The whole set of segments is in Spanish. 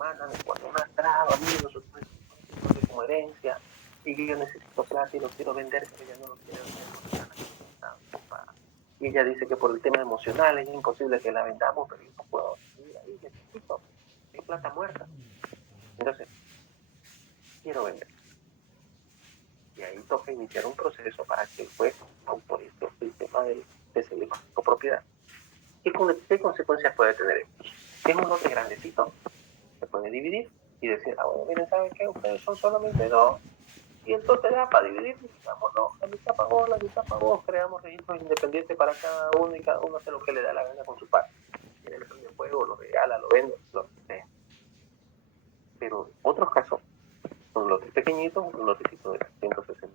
hermana me pone una traba, mire, nosotros de como herencia, y yo necesito plata y lo quiero vender, pero ella no lo quiere vender porque ya la ocupada. Y ella dice que por el tema emocional es imposible que la vendamos, pero yo no puedo vivir ahí, necesito, hay plata muerta. Entonces, quiero vender. Y ahí toca iniciar un proceso para que el juez autorice el tema del cese de copropiedad. ¿Qué consecuencias puede tener esto? Si es un lote grandecito, se puede dividir y decir, bueno, miren, ¿saben qué? Ustedes son solamente dos, y el lote da para dividir, digamos, no, la mitad pagó, creamos registros independientes para cada uno y cada uno hace lo que le da la gana con su parte. Si le prende fuego, lo regala, lo vende, lo que sea. Pero otros casos son lotes pequeñitos, un lotecito de 160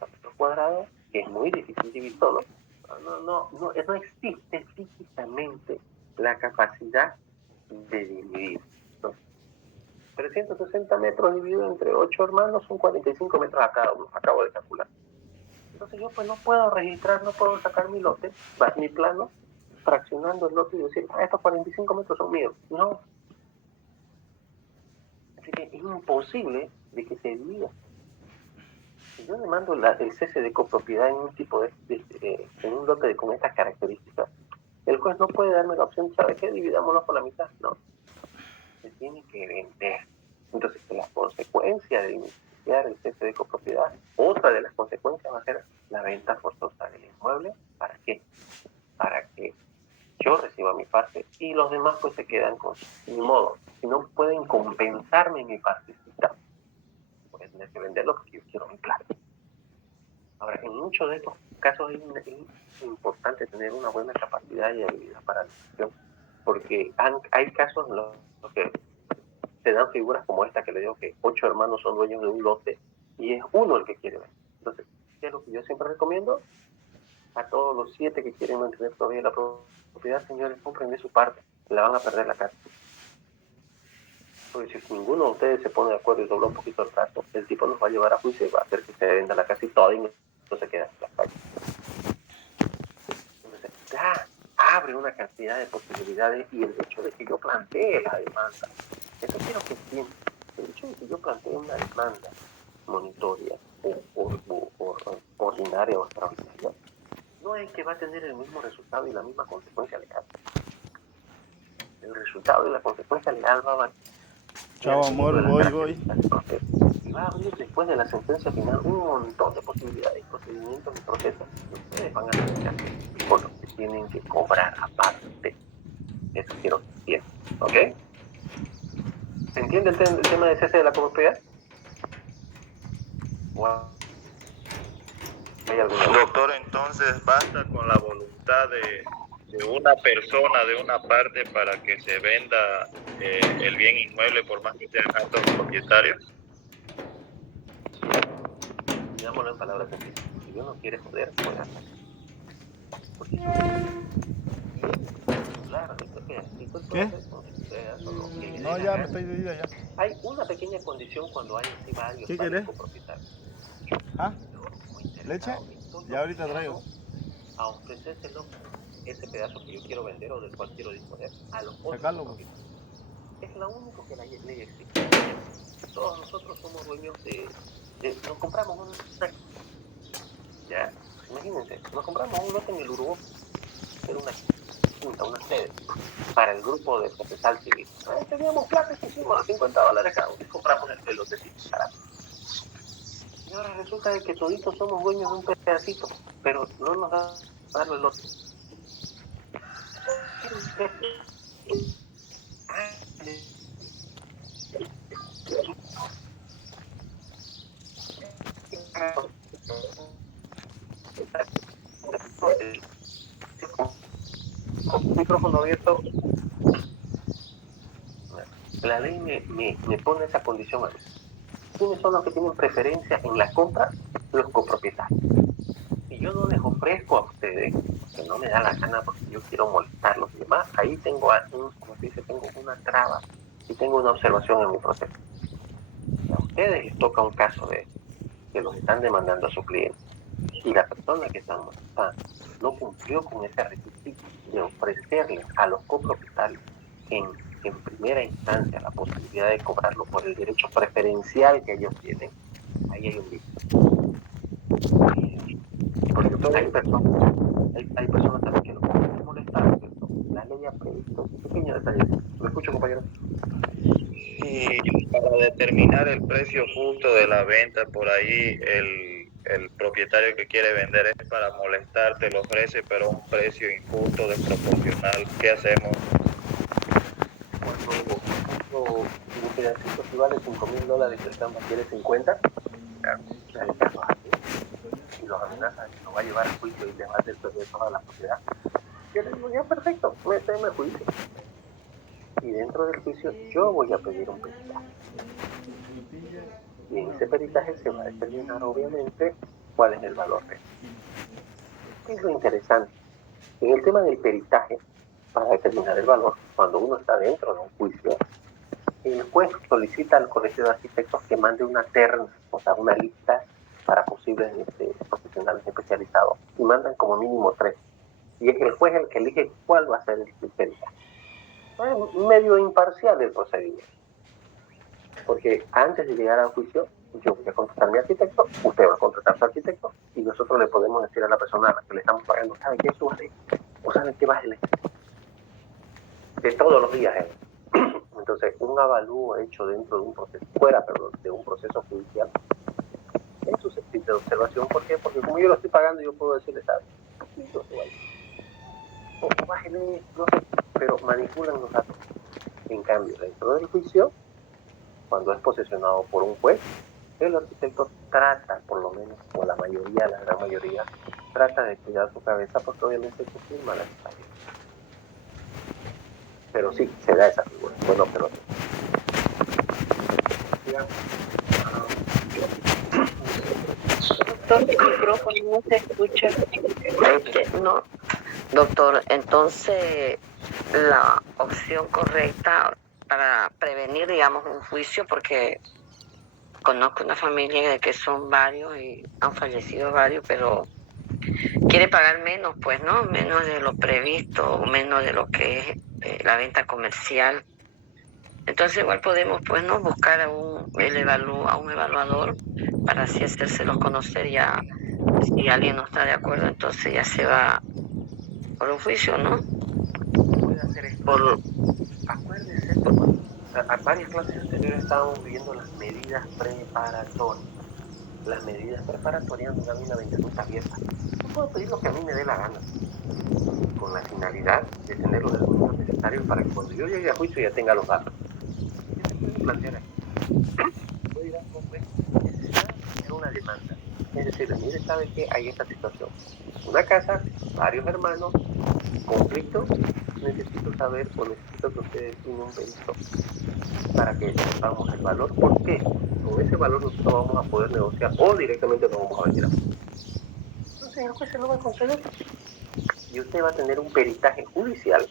metros cuadrados, que es muy difícil dividir todo. No existe físicamente la capacidad de dividir. 360 metros dividido entre 8 hermanos son 45 metros a cada uno, acabo de calcular. Entonces yo pues no puedo registrar, no puedo sacar mi lote, mi plano, fraccionando el lote y decir, estos 45 metros son míos. No. Así que es imposible de que se divida. Si yo le mando el cese de copropiedad en un tipo en un lote con estas características, el juez no puede darme la opción, ¿sabe qué? Dividámoslo por la mitad. No. Se tiene que vender. Entonces, la consecuencia de iniciar el cese de copropiedad, otra de las consecuencias va a ser la venta forzosa del inmueble. ¿Para qué? Para que yo reciba mi parte y los demás pues se quedan con mi modo. Si no pueden compensarme mi partecita, voy a tener que venderlo porque yo quiero mi plata. Ahora, en muchos de estos casos es importante tener una buena capacidad y habilidad para la gestión, porque hay casos en los que se dan figuras como esta que le digo que 8 hermanos son dueños de un lote y es uno el que quiere ver. Entonces, ¿qué es lo que yo siempre recomiendo? A todos los 7 que quieren mantener todavía la propiedad, señores, compren de su parte, la van a perder la casa. Porque si ninguno de ustedes se pone de acuerdo y dobla un poquito el trato, el tipo nos va a llevar a juicio y va a hacer que se venda la casa y todo y no se queda en la calle. Entonces, ya abre una cantidad de posibilidades y el hecho de que yo plantee la demanda, eso quiero que entiendan. El hecho de que yo plantee una demanda monitoria o ordinaria o extraordinaria, no es que va a tener el mismo resultado y la misma consecuencia legal. El resultado y la consecuencia legal va a variar. Chao, amor, voy. Y va a abrir después de la sentencia final un montón de posibilidades, procedimientos y procesos que ustedes van a tener que hacer con lo que tienen que cobrar aparte. Eso quiero que entiendan, ¿ok? ¿Se entiende el tema de cese de la copropiedad? Doctor, entonces basta con la voluntad de una persona, de una parte, para que se venda el bien inmueble por más que sean altos propietarios. Digámoslo en palabras sencillas. Si Dios no quiere joder, pues hacer. Porque claro, esto que tú ¿Qué? haces con lo que le No, dé ya la me gana. estoy de vida ya. Hay una pequeña condición cuando hay así varios ¿Qué querés? copropietarios. ¿Ah? Yo, como ¿Leche? interesado, estoy Ya ahorita obligado traigo. a ofrecérselo ese pedazo que yo quiero vender o del cual quiero disponer a los otros Sacalo, pues. copropietarios. Es lo único que la ley exige. Todos nosotros somos dueños nos compramos una, ya, imagínense, nos compramos un lote en el Uruguay, era una quinta, una sede, para el grupo de procesal civil. Teníamos plata que hicimos $50 cada uno y compramos el lotecito barato. Y ahora resulta de que toditos somos dueños de un pedacito, pero no nos da darle el lote. Micrófono abierto. La ley me pone esa condición a mí. ¿Quiénes son los que tienen preferencia en la compra? Los copropietarios. Si yo no les ofrezco a ustedes, que no me da la gana porque yo quiero molestarlos y demás, ahí tengo como se dice, tengo una traba y tengo una observación en mi proceso. A ustedes les toca un caso de que los están demandando a su cliente y la persona que está no cumplió con ese requisito de ofrecerles a los copropietarios en primera instancia la posibilidad de cobrarlo por el derecho preferencial que ellos tienen, ahí hay un vicio. Porque hay personas también que lo pueden molestar, ¿cierto? La ley ha previsto un pequeño detalle. ¿Me escucho, compañero? Y para determinar el precio justo de la venta, por ahí el propietario que quiere vender es para molestarte, lo ofrece, pero a un precio injusto, desproporcional. ¿Qué hacemos? Cuando un pedacito si vale $5,000 y el campo quiere 50, el caso es así, y los amenaza de que lo va a llevar a juicio y le va a hacer perder toda la propiedad. Yo le digo, ya perfecto, méteme a juicio. Y dentro del juicio yo voy a pedir un peritaje. Y en ese peritaje se va a determinar obviamente cuál es el valor real. ¿Qué es lo interesante? En el tema del peritaje, para determinar el valor, cuando uno está dentro de un juicio, el juez solicita al colegio de arquitectos que mande una terna, o sea, una lista para posibles profesionales especializados, y mandan como mínimo 3. Y es el juez el que elige cuál va a ser el peritaje. Es medio imparcial el procedimiento, porque antes de llegar al juicio, yo voy a contratar a mi arquitecto, usted va a contratar a su arquitecto, y nosotros le podemos decir a la persona a la que le estamos pagando, ¿sabe qué? Súbale, o ¿sabe qué? Bájele. De todos los días, Entonces, un avalúo hecho dentro de un proceso, de un proceso judicial, es susceptible de observación. ¿Por qué? Porque como yo lo estoy pagando, yo puedo decirle, ¿sabes? O bájele, no sé, pero manipulan los datos. En cambio, dentro del juicio, cuando es posesionado por un juez, el arquitecto trata, por lo menos, o la mayoría, la gran mayoría, trata de cuidar su cabeza porque obviamente se firma la estancia. Pero sí, se da esa figura. Bueno, pero Doctor, el micrófono no se escucha. No, doctor, entonces la opción correcta para prevenir, digamos, un juicio, porque conozco una familia de que son varios y han fallecido varios, pero quiere pagar menos, pues, ¿no? Menos de lo previsto, o menos de lo que es la venta comercial. Entonces igual podemos, pues, ¿no? Buscar a un evaluador para así hacérselos conocer. Ya si alguien no está de acuerdo, entonces ya se va por un juicio, ¿no? Puede hacer esto. Acuérdese, a varias clases anteriores estábamos viendo las medidas preparatorias. Las medidas preparatorias nos dan una ventanita abierta. Yo puedo pedir lo que a mí me dé la gana, con la finalidad de tener los elementos necesarios para que cuando yo llegue a juicio ya tenga los datos. ¿Qué se puede plantear aquí? Puede ir a un juez hacer una demanda. Es decir, mire, ¿sabe qué? Hay esta situación. Una casa, varios hermanos, conflicto, necesito saber o necesito que ustedes tienen un perito para que sepamos el valor. ¿Por qué? Con ese valor nosotros vamos a poder negociar o directamente nos vamos a vender. Entonces el juez se lo va a conceder y usted va a tener un peritaje judicial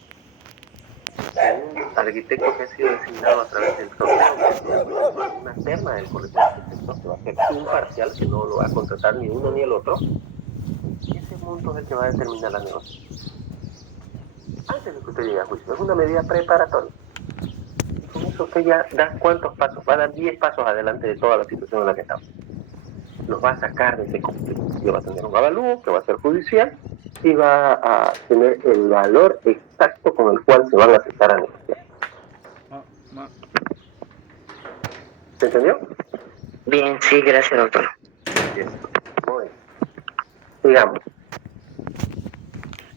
de un arquitecto que ha sido designado a través del sorteo, una terna del colegio de arquitectos que va a ser imparcial, que no lo va a contratar ni uno ni el otro, y ese monto es el que va a determinar la negociación. Antes de que usted llegue a juicio, es una medida preparatoria. Y con eso usted ya da ¿cuántos pasos? Va a dar 10 pasos adelante de toda la situación en la que estamos. Los va a sacar de ese conflicto. Y va a tener un avalúo que va a ser judicial y va a tener el valor exacto con el cual se van a aceptar a negociar. ¿Se entendió? Bien, sí, gracias, doctor. Bien. Muy bien. Sigamos.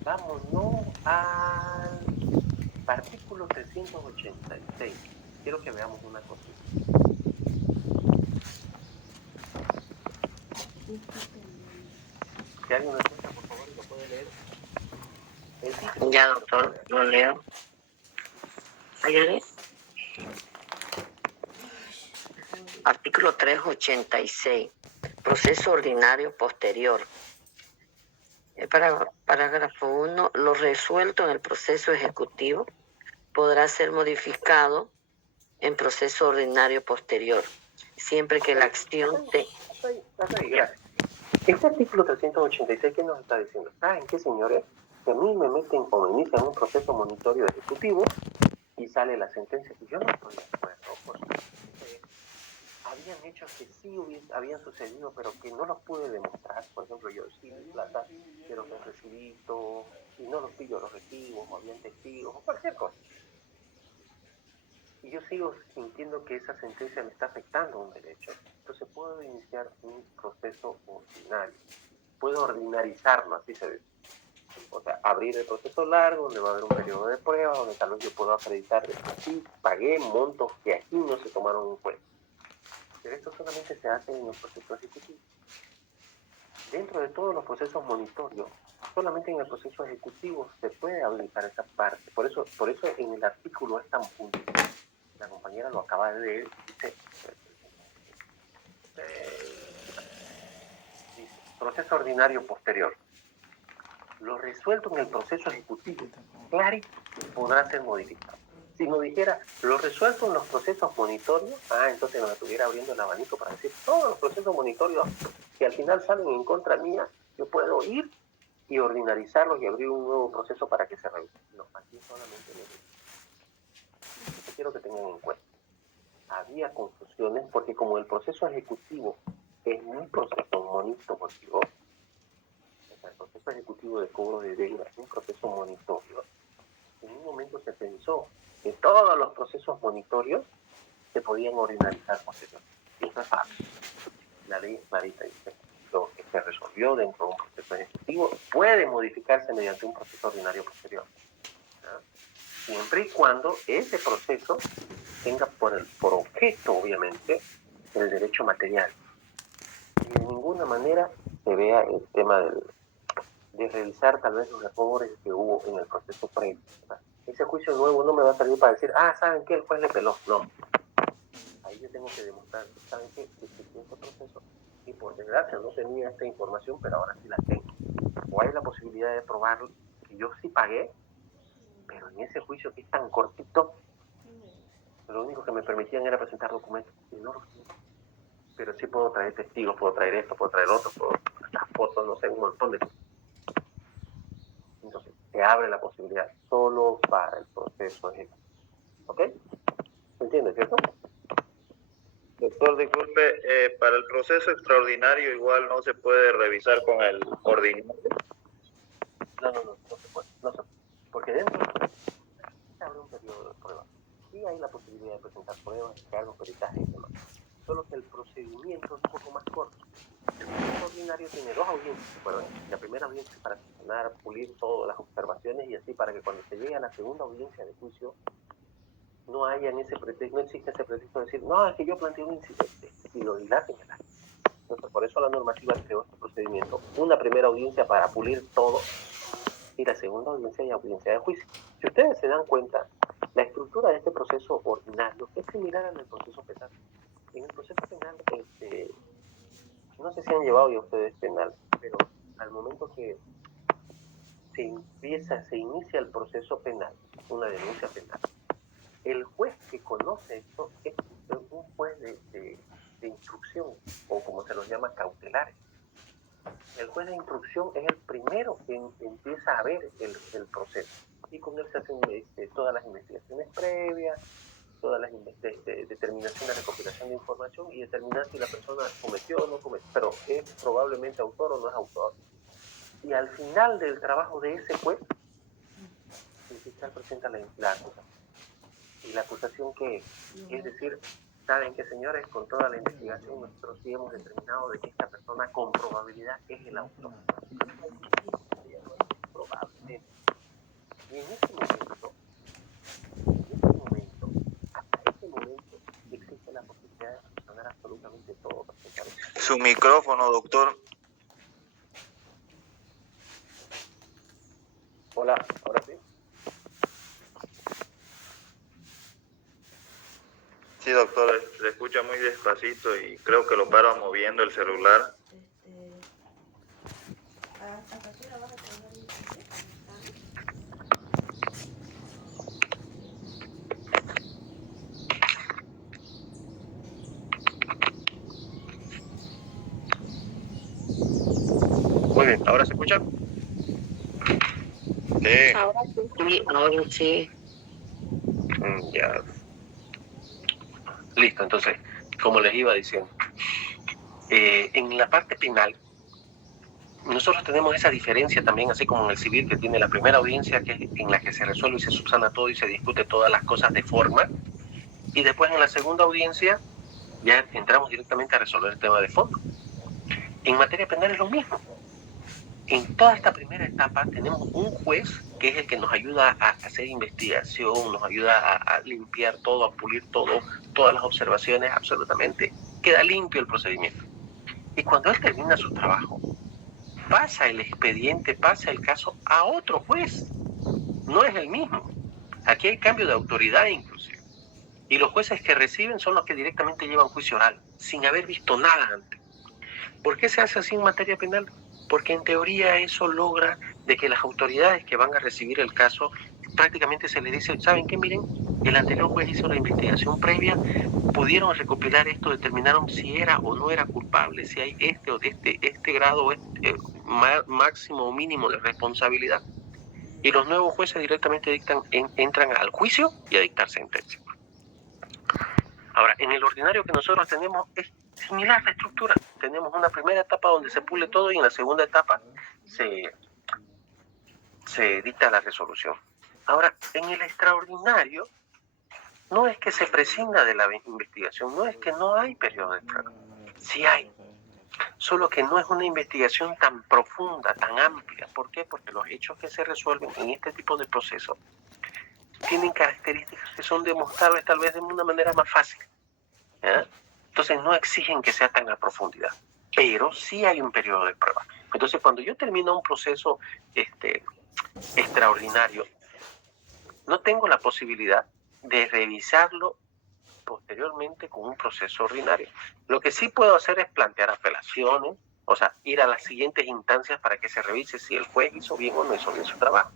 Vámonos al artículo 386. Quiero que veamos una cosita. Si alguien me cuenta, por favor, y lo puede leer. Ya, doctor, lo leo. ¿Hay Artículo 386. Proceso ordinario posterior. Parágrafo 1. Lo resuelto en el proceso ejecutivo podrá ser modificado en proceso ordinario posterior, siempre que la acción se... Gracias. Este artículo 386, ¿qué nos está diciendo? ¿Saben qué, señores? que a mí me meten o me inician un proceso monitorio ejecutivo y sale la sentencia y yo no estoy de acuerdo, porque habían hechos que sí habían sucedido, pero que no los pude demostrar. Por ejemplo, yo sí di plata, pero que recibí todo, y no los pillo los recibos, o habían testigos, o cualquier cosa. Y yo sigo sintiendo que esa sentencia me está afectando un derecho. Entonces puedo iniciar un proceso ordinario. Puedo ordinarizarlo, así se dice. O sea, abrir el proceso largo, donde va a haber un periodo de prueba, donde tal vez yo puedo acreditar que sí pagué montos que aquí no se tomaron en cuenta. Pero esto solamente se hace en el proceso ejecutivo. Dentro de todos los procesos monitorios, solamente en el proceso ejecutivo se puede habilitar esa parte. Por eso en el artículo es tan puntual. La compañera lo acaba de leer, dice, proceso ordinario posterior. Lo resuelto en el proceso ejecutivo, claro, podrá ser modificado. Si nos dijera, lo resuelto en los procesos monitorios, entonces nos estuviera abriendo el abanico para decir, todos los procesos monitorios que al final salen en contra mía, yo puedo ir y ordinarizarlos y abrir un nuevo proceso para que se revise. No, aquí solamente quiero que tengan en cuenta. Había confusiones porque como el proceso ejecutivo es un proceso monitorio, el proceso ejecutivo de cobro de deuda es un proceso monitorio, en un momento se pensó que todos los procesos monitorios se podían ordinarizar posteriormente. Y eso es fácil. La ley es clarita, dice, lo que se resolvió dentro de un proceso ejecutivo puede modificarse mediante un proceso ordinario posterior. Siempre y cuando ese proceso tenga por objeto, obviamente, el derecho material. Y de ninguna manera se vea el tema de revisar tal vez los errores que hubo en el proceso previo. Ese juicio nuevo no me va a servir para decir, ¿saben qué? El juez le peló. No. Ahí yo tengo que demostrar, ¿saben qué? Existió ese proceso. Y por desgracia no tenía esta información, pero ahora sí la tengo. O hay la posibilidad de probar que yo sí pagué, pero en ese juicio que es tan cortito, lo único que me permitían era presentar documentos. Y no los tengo. Pero sí puedo traer testigos, puedo traer esto, puedo traer otro, puedo las fotos, no sé, un montón de cosas. Entonces, se abre la posibilidad solo para el proceso ejecutivo. ¿Ok? ¿Se entiende, cierto? Doctor, disculpe, para el proceso extraordinario igual no se puede revisar con el ordinario. No se puede. No se puede. Porque dentro del proceso se abre un periodo de prueba. Sí hay la posibilidad de presentar pruebas, cargos, peritajes y demás. Solo que el procedimiento es un poco más corto. El proceso ordinario tiene 2 audiencias. Bueno, la primera audiencia es para seleccionar, pulir todas las observaciones y así para que cuando se llegue a la segunda audiencia de juicio no haya ese pretexto, no existe ese pretexto de decir, no, es que yo planteé un incidente y lo dilaten. Entonces, por eso la normativa creó este procedimiento. Una primera audiencia para pulir todo y la segunda audiencia y audiencia de juicio. Si ustedes se dan cuenta, la estructura de este proceso ordinario es similar al del proceso penal. En el proceso penal, no sé si han llevado ya ustedes penal, pero al momento que se inicia el proceso penal, una denuncia penal, el juez que conoce esto es un juez de instrucción, o como se los llama, cautelares. El juez de instrucción es el primero que empieza a ver el proceso. Y con él se hacen todas las investigaciones previas, todas las determinación de recopilación de información y determinar si la persona cometió o no cometió, pero es probablemente autor o no es autor. Y al final del trabajo de ese juez, el fiscal presenta la acusación. Y la acusación que es decir, saben que señores, con toda la investigación nosotros sí hemos determinado de que esta persona con probabilidad es el autor. Probablemente. Y en este momento, hasta este momento, existe la posibilidad de sancionar absolutamente todo. Su micrófono, doctor. Hola, ahora sí. Sí, doctor, se escucha muy despacito y creo que lo para moviendo el celular. Muy bien, ¿ahora se escucha? Sí. Ahora sí. Ya. Listo, entonces, como les iba diciendo, en la parte penal, nosotros tenemos esa diferencia también, así como en el civil, que tiene la primera audiencia, que es en la que se resuelve y se subsana todo y se discute todas las cosas de forma, y después en la segunda audiencia ya entramos directamente a resolver el tema de fondo. En materia penal es lo mismo. En toda esta primera etapa tenemos un juez que es el que nos ayuda a hacer investigación, nos ayuda a limpiar todo, a pulir todo, todas las observaciones, absolutamente. Queda limpio el procedimiento. Y cuando él termina su trabajo, pasa el expediente, pasa el caso a otro juez. No es el mismo. Aquí hay cambio de autoridad inclusive. Y los jueces que reciben son los que directamente llevan juicio oral, sin haber visto nada antes. ¿Por qué se hace así en materia penal? Porque en teoría eso logra de que las autoridades que van a recibir el caso prácticamente se les dice, ¿saben qué? Miren, el anterior juez hizo la investigación previa, pudieron recopilar esto, determinaron si era o no era culpable, si hay este grado máximo o mínimo de responsabilidad. Y los nuevos jueces directamente entran al juicio y a dictar sentencia. Ahora, en el ordinario que nosotros tenemos es similar la estructura. Tenemos una primera etapa donde se pule todo y en la segunda etapa se dicta la resolución. Ahora, en el extraordinario, no es que se prescinda de la investigación, no es que no hay periodo de prueba. Sí hay. Solo que no es una investigación tan profunda, tan amplia. ¿Por qué? Porque los hechos que se resuelven en este tipo de procesos tienen características que son demostrables tal vez de una manera más fácil. ¿Ya? Entonces no exigen que sea tan a profundidad, pero sí hay un periodo de prueba. Entonces cuando yo termino un proceso extraordinario, no tengo la posibilidad de revisarlo posteriormente con un proceso ordinario. Lo que sí puedo hacer es plantear apelaciones, o sea, ir a las siguientes instancias para que se revise si el juez hizo bien o no hizo bien su trabajo.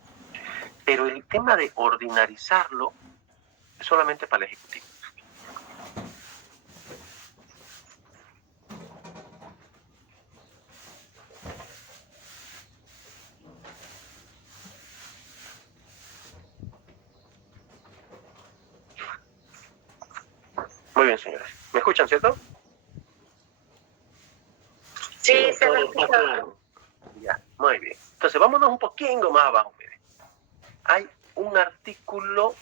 Pero el tema de ordinarizarlo es solamente para el Ejecutivo. Muy bien, señores. ¿Me escuchan, cierto? Sí, se me escucha. Ya, muy bien. Entonces, vámonos un poquito más abajo, miren. Hay un artículo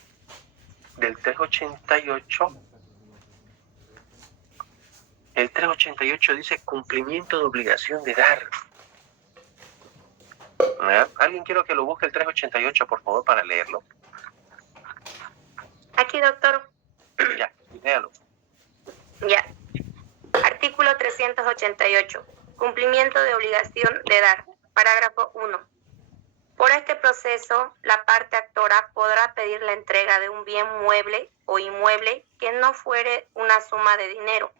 del 388. El 388 dice cumplimiento de obligación de dar. ¿Ya? ¿Alguien quiere que lo busque el 388, por favor, para leerlo? Aquí, doctor. Ya, léalo. Ya. Artículo 388. Cumplimiento de obligación de dar. Parágrafo 1. Por este proceso, la parte actora podrá pedir la entrega de un bien mueble o inmueble que no fuere una suma de dinero,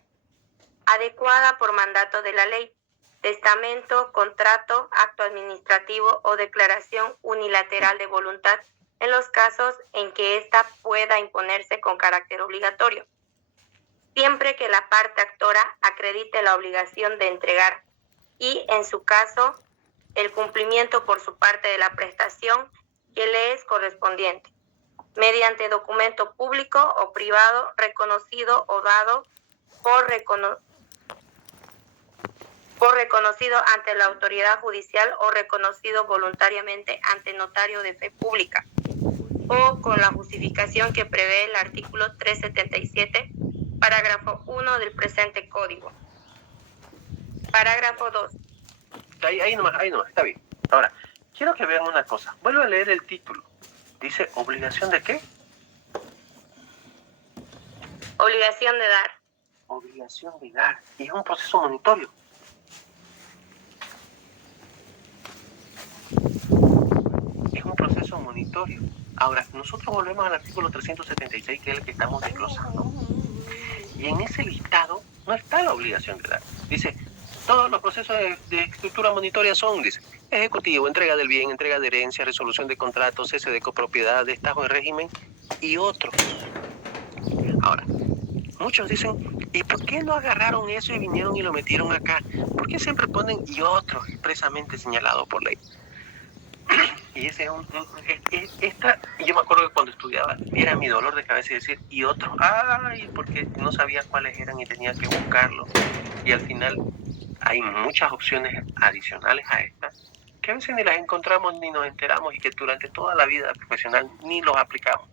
adecuada por mandato de la ley, testamento, contrato, acto administrativo o declaración unilateral de voluntad en los casos en que ésta pueda imponerse con carácter obligatorio, siempre que la parte actora acredite la obligación de entregar y, en su caso, el cumplimiento por su parte de la prestación que le es correspondiente, mediante documento público o privado reconocido o dado por reconocido ante la autoridad judicial o reconocido voluntariamente ante notario de fe pública, o con la justificación que prevé el artículo 377, parágrafo 1 del presente código. Parágrafo 2. Ahí nomás, está bien. Ahora, quiero que vean una cosa. Vuelvo a leer el título. Dice, ¿obligación de qué? Obligación de dar. Obligación de dar. Y es un proceso monitorio. Es un proceso monitorio. Ahora, nosotros volvemos al artículo 376, que es el que estamos desglosando. Y en ese listado no está la obligación de dar. Dice, todos los procesos de escritura monitoria son, dice, ejecutivo, entrega del bien, entrega de herencia, resolución de contratos, cese de copropiedad, destajo de régimen y otros. Ahora, muchos dicen, ¿y por qué no agarraron eso y vinieron y lo metieron acá? ¿Por qué siempre ponen y otros expresamente señalados por ley? Y ese es yo me acuerdo que cuando estudiaba era mi dolor de cabeza y decir, y otro, ay, porque no sabía cuáles eran y tenía que buscarlo. Y al final hay muchas opciones adicionales a estas que a veces ni las encontramos ni nos enteramos y que durante toda la vida profesional ni los aplicamos.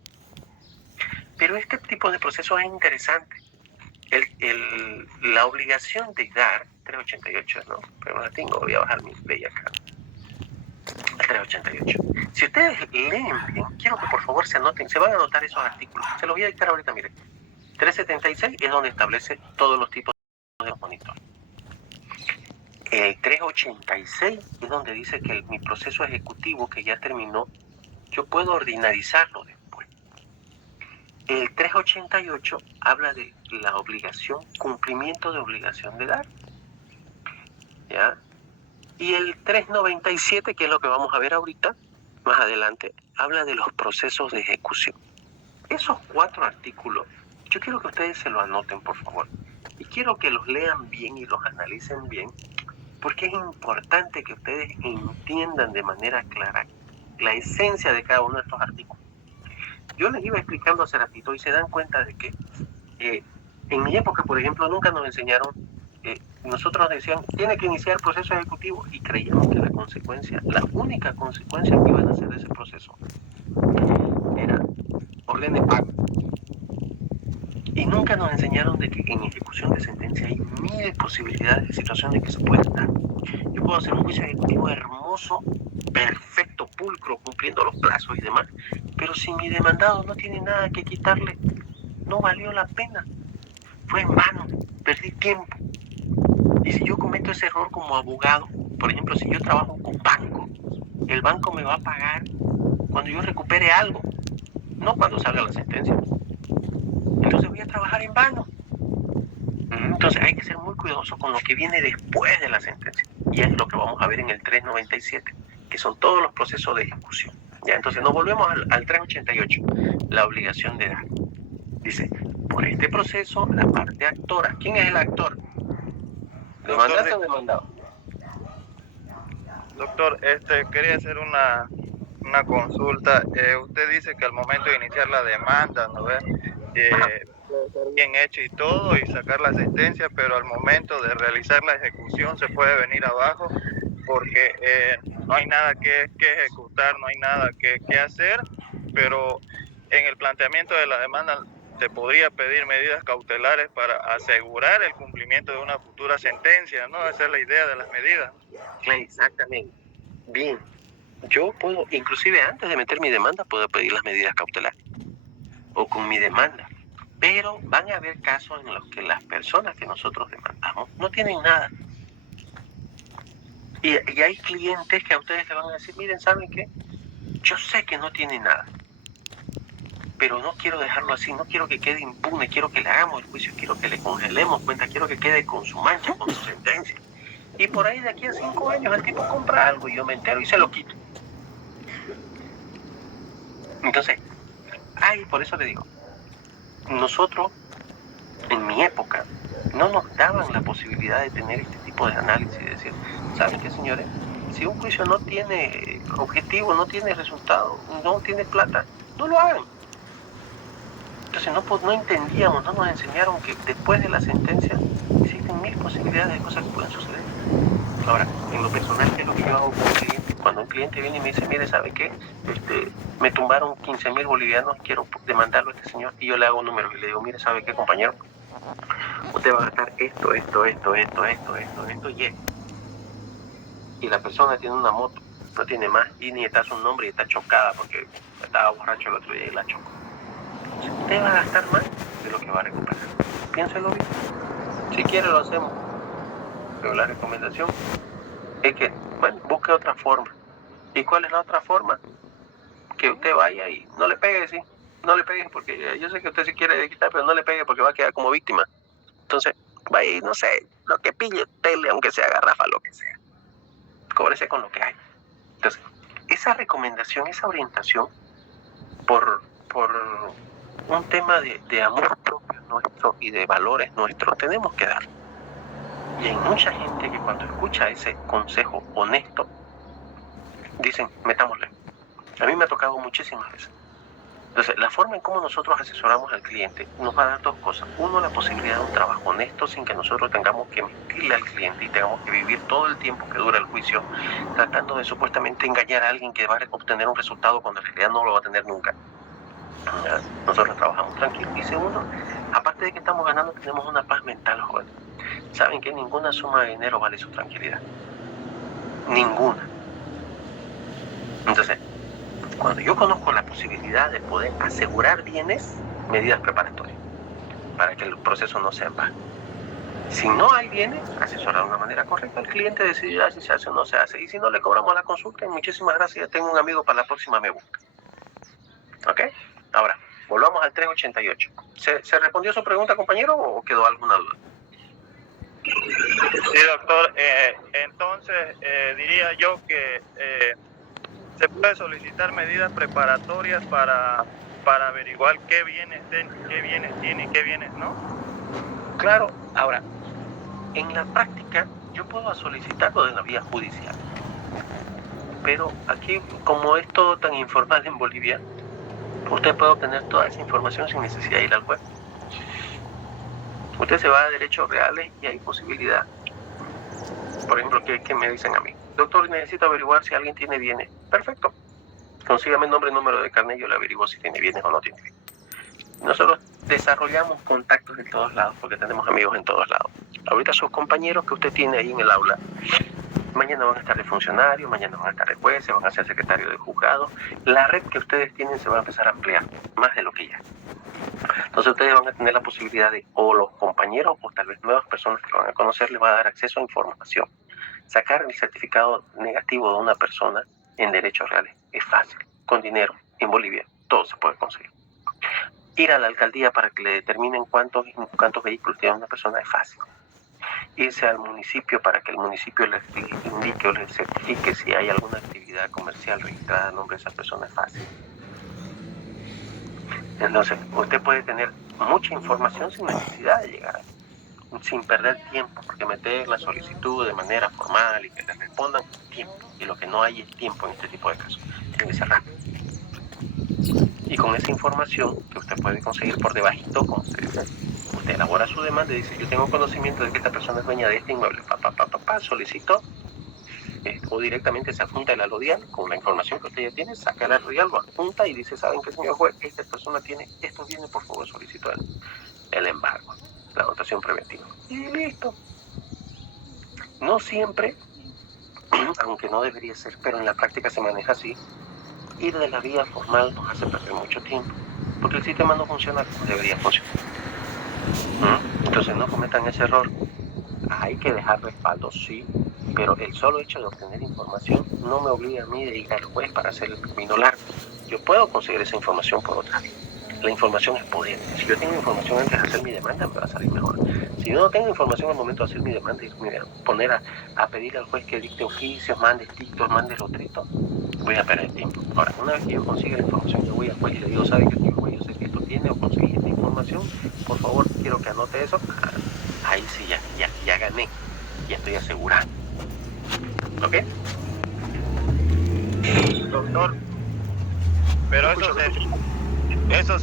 Pero este tipo de proceso es interesante. La obligación de dar, 388, no, pero no la tengo, voy a bajar mi ley acá. 388. Si ustedes leen bien, quiero que por favor se anoten, se van a anotar esos artículos. Se los voy a dictar ahorita, miren. 376 es donde establece todos los tipos de monitor. El 386 es donde dice que mi proceso ejecutivo que ya terminó, yo puedo ordinarizarlo después. El 388 habla de la obligación, cumplimiento de obligación de dar. ¿Ya? Y el 397, que es lo que vamos a ver ahorita, más adelante, habla de los procesos de ejecución. Esos 4 artículos, yo quiero que ustedes se lo anoten, por favor. Y quiero que los lean bien y los analicen bien, porque es importante que ustedes entiendan de manera clara la esencia de cada uno de estos artículos. Yo les iba explicando hace ratito y se dan cuenta de que en mi época, por ejemplo, nunca nos enseñaron, nosotros nos decían, tiene que iniciar proceso ejecutivo y creíamos que la única consecuencia que iban a hacer de ese proceso era orden de pago. Y nunca nos enseñaron de que en ejecución de sentencia hay 1000 posibilidades de situaciones que se pueden dar. Yo puedo hacer un juicio ejecutivo hermoso, perfecto, pulcro, cumpliendo los plazos y demás, pero si mi demandado no tiene nada que quitarle, no valió la pena. Fue en vano, perdí tiempo. Y si yo cometo ese error como abogado, por ejemplo, si yo trabajo con banco, el banco me va a pagar cuando yo recupere algo, no cuando salga la sentencia. Entonces voy a trabajar en vano. Entonces hay que ser muy cuidadoso con lo que viene después de la sentencia. Y es lo que vamos a ver en el 397, que son todos los procesos de ejecución. ¿Ya? Entonces nos volvemos al 388, la obligación de dar. Dice, por este proceso, la parte actora. ¿Quién es el actor? ¿Demandaste o demandado? Doctor, quería hacer una consulta. Usted dice que al momento de iniciar la demanda, ¿no ve? Puede estar bien hecho y todo y sacar la sentencia, pero al momento de realizar la ejecución se puede venir abajo porque no hay nada que ejecutar, no hay nada que hacer, pero en el planteamiento de la demanda se podría pedir medidas cautelares para asegurar el cumplimiento de una futura sentencia, ¿no? Esa es la idea de las medidas. Exactamente. Bien. Yo puedo, inclusive antes de meter mi demanda, puedo pedir las medidas cautelares. O con mi demanda. Pero van a haber casos en los que las personas que nosotros demandamos no tienen nada. Y hay clientes que a ustedes le van a decir, miren, ¿saben qué? Yo sé que no tiene nada. Pero no quiero dejarlo así, no quiero que quede impune, quiero que le hagamos el juicio, quiero que le congelemos cuenta, quiero que quede con su mancha, con su sentencia. Y por ahí de aquí a 5 años el tipo compra algo y yo me entero y se lo quito. Entonces, por eso le digo, nosotros, en mi época, no nos daban la posibilidad de tener este tipo de análisis y decir, ¿saben qué, señores? Si un juicio no tiene objetivo, no tiene resultado, no tiene plata, no lo hagan. Entonces no entendíamos, no nos enseñaron que después de la sentencia existen 1000 posibilidades de cosas que pueden suceder. Ahora, en lo personal, ¿qué es lo que yo hago con un cliente? Cuando un cliente viene y me dice, mire, ¿sabe qué? Me tumbaron 15.000 bolivianos, quiero demandarlo a este señor, y yo le hago un número y le digo, mire, ¿sabe qué, compañero? Usted va a gastar esto, y esto. Y la persona tiene una moto, no tiene más, y ni está su nombre y está chocada porque estaba borracho el otro día y la chocó. Usted va a gastar más de lo que va a recuperar. Piénselo bien. Si quiere lo hacemos. Pero la recomendación es que, busque otra forma. ¿Y cuál es la otra forma? Que usted vaya y no le pegue, sí. No le pegue porque yo sé que usted se quiere quitar, pero no le pegue porque va a quedar como víctima. Entonces, vaya y no sé, lo que pille, tele, aunque sea garrafa, lo que sea. Cóbrese con lo que hay. Entonces, esa recomendación, esa orientación, por un tema de amor propio nuestro y de valores nuestros, tenemos que dar. Y hay mucha gente que cuando escucha ese consejo honesto, dicen, metámosle. A mí me ha tocado muchísimas veces. Entonces, la forma en cómo nosotros asesoramos al cliente nos va a dar dos cosas. Uno, la posibilidad de un trabajo honesto sin que nosotros tengamos que mentirle al cliente y tengamos que vivir todo el tiempo que dura el juicio tratando de supuestamente engañar a alguien que va a obtener un resultado cuando en realidad no lo va a tener nunca. Nosotros trabajamos tranquilos. Y segundo, aparte de que estamos ganando, tenemos una paz mental, joven. Saben que ninguna suma de dinero vale su tranquilidad. Ninguna. Entonces, cuando yo conozco la posibilidad de poder asegurar bienes, medidas preparatorias, para que el proceso no sea en vano. Si no hay bienes, asesorar de una manera correcta, el cliente decidirá si se hace o no se hace. Y si no, le cobramos la consulta. Y muchísimas gracias, tengo un amigo para la próxima me busca. ¿Ok? Ahora, volvamos al 388. ¿Se respondió su pregunta, compañero, o quedó alguna duda? Sí, doctor. Entonces, diría yo que se puede solicitar medidas preparatorias para averiguar qué bienes tiene y qué bienes no. Claro. Ahora, en la práctica, yo puedo solicitarlo de la vía judicial. Pero aquí, como es todo tan informal en Bolivia, usted puede obtener toda esa información sin necesidad de ir al juez. Usted se va a derechos reales y hay posibilidad. Por ejemplo, ¿qué me dicen a mí? Doctor, necesito averiguar si alguien tiene bienes. Perfecto. Consígame el nombre y número de carnet y yo le averiguo si tiene bienes o no tiene bienes. Nosotros desarrollamos contactos en todos lados porque tenemos amigos en todos lados. Ahorita sus compañeros que usted tiene ahí en el aula, mañana van a estar de funcionarios, mañana van a estar de jueces, van a ser secretarios de juzgados. La red que ustedes tienen se va a empezar a ampliar, más de lo que ya. Entonces ustedes van a tener la posibilidad de, o los compañeros, o tal vez nuevas personas que van a conocer, les va a dar acceso a información. Sacar el certificado negativo de una persona en derechos reales es fácil, con dinero. En Bolivia todo se puede conseguir. Ir a la alcaldía para que le determinen cuántos vehículos tiene una persona es fácil. Irse al municipio para que el municipio les indique o les certifique si hay alguna actividad comercial registrada a nombre de esa persona es fácil. Entonces, usted puede tener mucha información sin necesidad de llegar ahí, sin perder tiempo, porque meter la solicitud de manera formal y que le respondan, tiempo. Y lo que no hay es tiempo en este tipo de casos. Tiene que ser rápido. Y con esa información que usted puede conseguir por debajito, como se dice, usted elabora su demanda y dice, yo tengo conocimiento de que esta persona es dueña de este inmueble, solicito, o directamente se adjunta el alodial con la información que usted ya tiene, saca el alodial, lo adjunta y dice, ¿saben qué, señor juez? Esta persona tiene estos bienes, por favor solicito el embargo, la dotación preventiva. Y listo. No siempre, aunque no debería ser, pero en la práctica se maneja así, ir de la vía formal nos hace perder mucho tiempo, porque el sistema no funciona como debería funcionar. Entonces no cometan ese error. Hay que dejar respaldo, sí, pero el solo hecho de obtener información no me obliga a mí de ir al juez para hacer el camino largo. Yo puedo conseguir esa información por otra vía. La información es poder. Si yo tengo información antes de hacer mi demanda, me va a salir mejor. Si yo no tengo información al momento de hacer mi demanda y poner a pedir al juez que dicte oficios, mande escritos, mande los tritos, voy a perder tiempo. Ahora, una vez que yo consiga la información, yo voy al juez y le digo, ¿sabe qué, señor juez? Yo sé que esto tiene o conseguí esta información. Por favor, quiero que anote eso. Ahí sí, ya gané. Ya estoy asegurado. ¿Ok? Doctor, pero eso